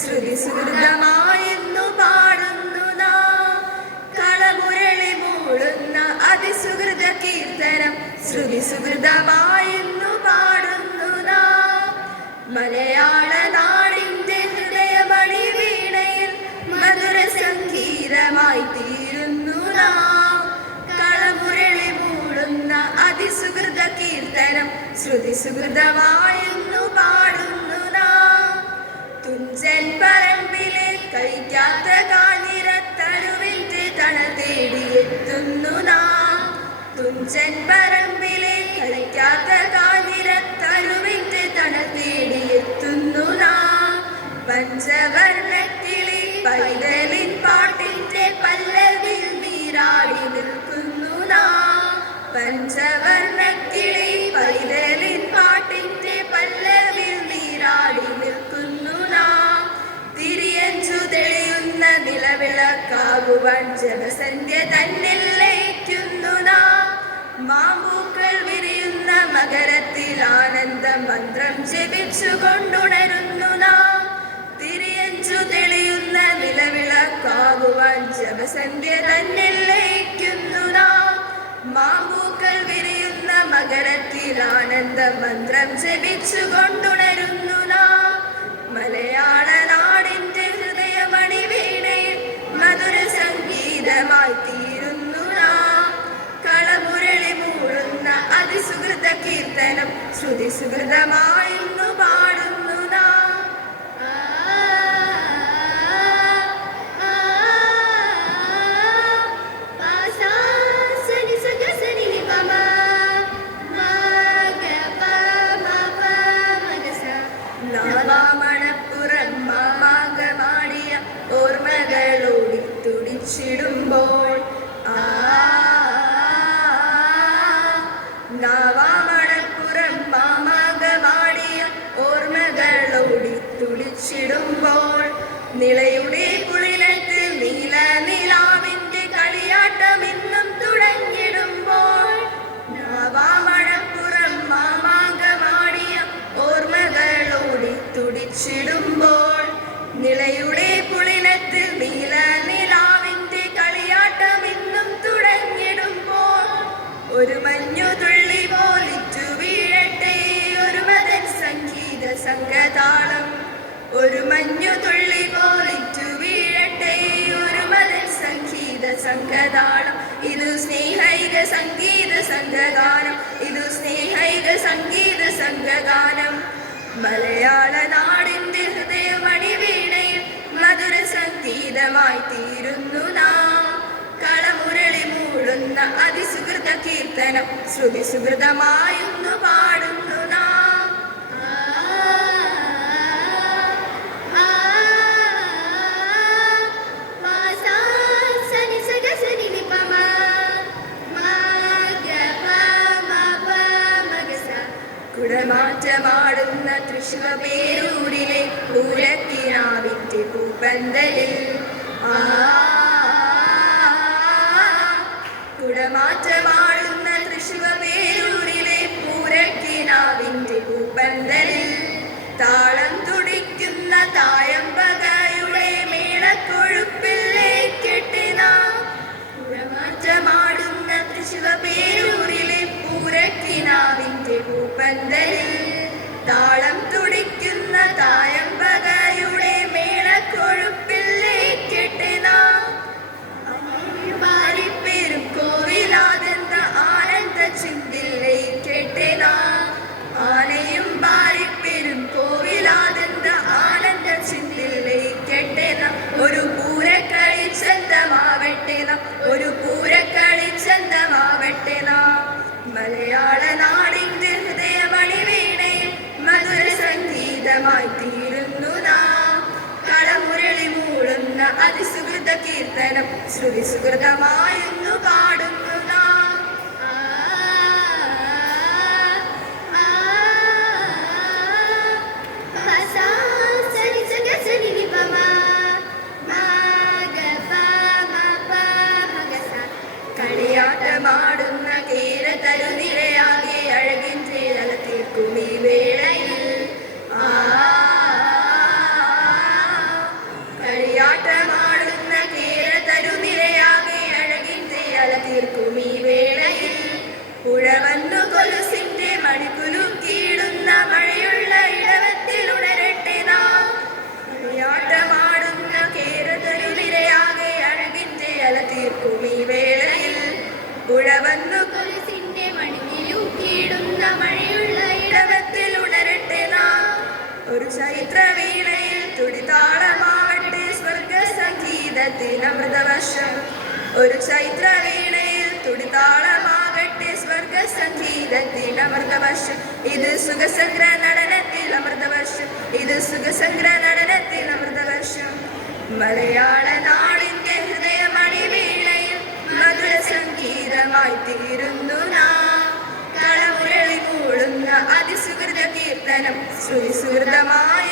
ശ്രുതി സുഹൃതമായെന്നു പാടുന്നു നാം. കളമുരളി മൂളുന്ന അതിസുഹൃത കീർത്തനം ശ്രുതി സുഹൃതമായെന്നു പാടുന്നു നാം. മലയാള നാടിന്റെ ഹൃദയമണി വീണയിൽ മധുര സംഗീതമായി തീരുന്നു നാം. കളമുരളി മൂളുന്ന അതിസുഹൃത കീർത്തനം ശ്രുതി സുഹൃതമായെന്നു പാടുന്നു നാം. തുഞ്ചൻ പറമ്പിലെ കഴിക്കാത്ത കാഞ്ഞിരത്തരുവിന്റെ തണൽ തേടിയെത്തുന്നു നാം. തുഞ്ചൻ പറമ്പിലെ കളിക്കാത്ത കാഞ്ഞിരത്തരുവിന്റെ തണൽ തേടിയെത്തുന്നു നാം. പഞ്ചവർണ്ണക്കിളി പൈതലിൻ പാട്ടിന്റെ പല്ലവിൽ നീരാടി നിൽക്കുന്നു നാം. പഞ്ചവർണ്ണക്കിളി പൈതലിൻ പാട്ടിന്റെ പല്ലവിൽ നീരാടി നിൽക്കുന്നു നാം. തിരിയഞ്ചു തെളിയുന്ന നിലവിളക്കാകുവാൻ ജപസന്ധ്യ തന്നിൽ ലയിക്കുന്നു നാം. മാമ്പൂക്കൾ വിരിയുന്ന മകരത്തിൽ ആനന്ദ മന്ത്രം ജപിച്ചു കൊണ്ടുണരുന്നു നാം. തിരിയഞ്ചു തെളിയുന്ന നിലവിളക്കാകുവാൻ ജപസന്ധ്യ തന്നിൽ ലയിക്കുന്നു നാം. മാമ്പൂക്കൾ വിരിയുന്ന മകരത്തിൽ ആനന്ദ മന്ത്രം ജപിച്ചു കൊണ്ടുണരുന്നു നാം. മലയാള നാടിന്റെ ഹൃദയമണി വീണയിൽ മധുര സംഗീതമായി തീരുന്നു നാം. കളമുരളി മൂളുന്ന അതിസുഹൃത കീർത്തനം ശ്രുതി സുഹൃതമായെന്നു പാടുന്നു നാം. മണപ്പുറം മാമാങ്കമാടിയ ഓർമ്മകളോടി തുടിച്ചിടുമ്പോൾ നവാമണപ്പുറം മാമാങ്കമാടിയ ഓർമ്മകളോടി തുടിച്ചിടുമ്പോൾ നിളയുടെ കുളിരത്തിൽ നീല നിലാവിന്റെ കളിയാട്ടം ഇന്നും തുടങ്ങിടുമ്പോൾ നവാമണപ്പുറം മാമാങ്കമാടിയ ഓർമ്മകളോടി തുടിച്ചിടുമ്പോൾ നിളയുടെ പുളിനത്തിൽ നീല നിലാവിന്റെ കളിയാട്ടം ഇന്നും തുടങ്ങിടുമ്പോൾ ഒരു മഞ്ഞു തുള്ളി പോലിച്ചു വീഴട്ടെ ഒരു മതൻ സംഗീത സംഘതാളം. ഒരു മഞ്ഞു തുള്ളി പോലിച്ചു വീഴട്ടെ ഒരു മതൻ സംഗീത സംഘതാളം. ഇതു സ്നേഹൈക സംഗീത സംഘഗാനം. ഇതു സ്നേഹൈക സംഗീത സംഘഗാനം. മലയാള നാടിന്റെ ഹൃദയമണി വീണയിൽ മധുര സംഗീതമായി തീരുന്നു നാം. കളമുരളി മൂളുന്ന അതിസുഹൃത കീർത്തനം ശ്രുതി സുഹൃതമായെന്നു പാടുന്നു നാം. കുടമാറ്റമാടുന്ന തൃശ്ശൂർ പേരൂരിലെ പൂരക്കിനാവിന്റെ പൂപ്പന്തലിൽ കുടമാറ്റമാടുന്ന തൃശ്ശൂർ പേരൂരിലെ പൂരക്കിനാവിന്റെ പൂപ്പന്തലിൽ താളം തുടിക്കുന്ന തായമ്പകയുടെ മേളക്കൊഴുപ്പിലേക്കെട്ടി നാം. കുടമാറ്റമാടുന്ന തൃശ്ശൂർ പേരൂരിലെ പൂരക്കിനാവിന്റെ പൂപ്പന്തലിൽ താളം തുടിക്കുന്ന തായമ്പകയുടെ മേളക്കൊഴുപ്പിലേക്കെട്ടി നാം. പാരിപ്പേരും കോവിലാതെന്ന ആനന്ദ ചിന്തിലേക്കെട്ടി നാം. ആനയും പാരിപ്പേരും കോവിലാതെന്ന ആനന്ദ ചിന്തിലേക്കെട്ടി നാം. ഒരു പൂരക്കളി ചന്തമാവട്ടെ നാം. ഒരു പൂരക്കളി ചന്തമാവട്ടെ നാം. മലയാള നാടിന്റെ ഹൃദയമണി വീണയിൽ മധുര സംഗീതമായി തീരുന്നു നാം. കളമുരളി മൂളുന്ന അതിസുഹൃത കീർത്തനം ശ്രുതി സുഹൃതമായെന്നു പാടുന്നു നാം. കളിയാട്ടമാടുന്ന കേരതരുനിരയാകെ അഴകിന്റെ അലത്തീർക്കും ഈ വേളയിൽ സംഗീതത്തിൽ അമൃതവർഷം. ഒരു ചൈത്രവീണയിൽ തുടിതാളമാകട്ടെ സ്വർഗ സംഗീതത്തിൽ അമൃതവർഷം. ഇത് സുഖസംഗ്ര നടനത്തിൽ അമൃതവർഷം. ഇത് സുഖസംഗ്ര നടനത്തിൽ അമൃതവർഷം. മലയാള നാടിന്റെ ഹൃദയമണി വീണയിൽ മധുര സംഗീതമായി തീരുന്നു നാം. കളമുരളി മൂളുന്ന അതിസുഹൃത കീർത്തനം സുഹൃതമായ